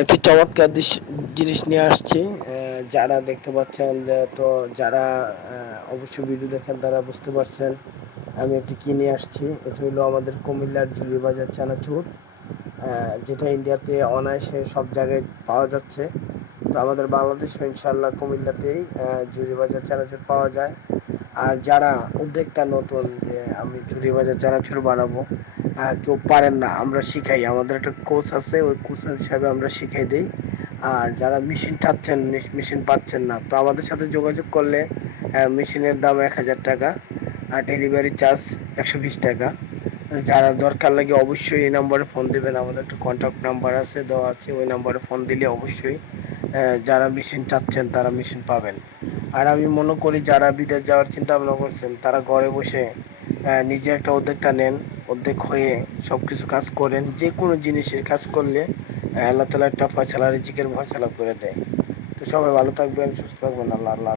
একটি চমৎকার জিনিস নিয়ে আসছি। যারা দেখতে পাচ্ছেন যে, তো যারা অবশ্যই ভিডিও দেখেন তারা বুঝতে পারছেন আমি একটি কি নিয়ে আসছি। এটা হলো আমাদের কুমিল্লার ঝুরি বাজার চানাচুর, যেটা ইন্ডিয়াতে অনায়াসে সব জায়গায় পাওয়া যাচ্ছে। তো আমাদের বাংলাদেশে ইনশাল্লাহ কুমিল্লাতেই ঝুরি বাজার চানাচুর পাওয়া যায়। আর যারা উদ্যোক্তা নতুন যে আমি ঝুরি বাজার চানাচুর বানাবো, কেউ পারেন না, আমরা শিখাই। আমাদের একটা কোচ আছে, ওই কোচ হিসাবে আমরা শিখাই দিই। আর যারা মেশিন চাচ্ছেন, মেশিন পাচ্ছেন না, তো আমাদের সাথে যোগাযোগ করলে মেশিনের দাম ১,০০০ টাকা, আর ডেলিভারি চার্জ ১২০ টাকা। যারা দরকার লাগে অবশ্যই এই নাম্বারে ফোন দেবেন। আমাদের একটা কন্ট্যাক্ট নাম্বার আছে, দেওয়া আছে, ওই নাম্বারে ফোন দিলে অবশ্যই যারা মেশিন চাচ্ছেন তারা মেশিন পাবেন। আর আমি মনে করি যারা বিদেশ যাওয়ার চিন্তা ভাবনা করছেন তারা ঘরে বসে নিজে একটা উদ্যোক্তা নেন, উদ্যোগ হয়ে সব কিছু কাজ করেন। যে কোনো জিনিসের কাজ করলে আল্লাহ তালা একটা ফয়সালা, রিজিকের ফয়সালা করে দেয়। তো সবাই ভালো থাকবেন, সুস্থ থাকবেন। আল্লাহ আল্লাহ।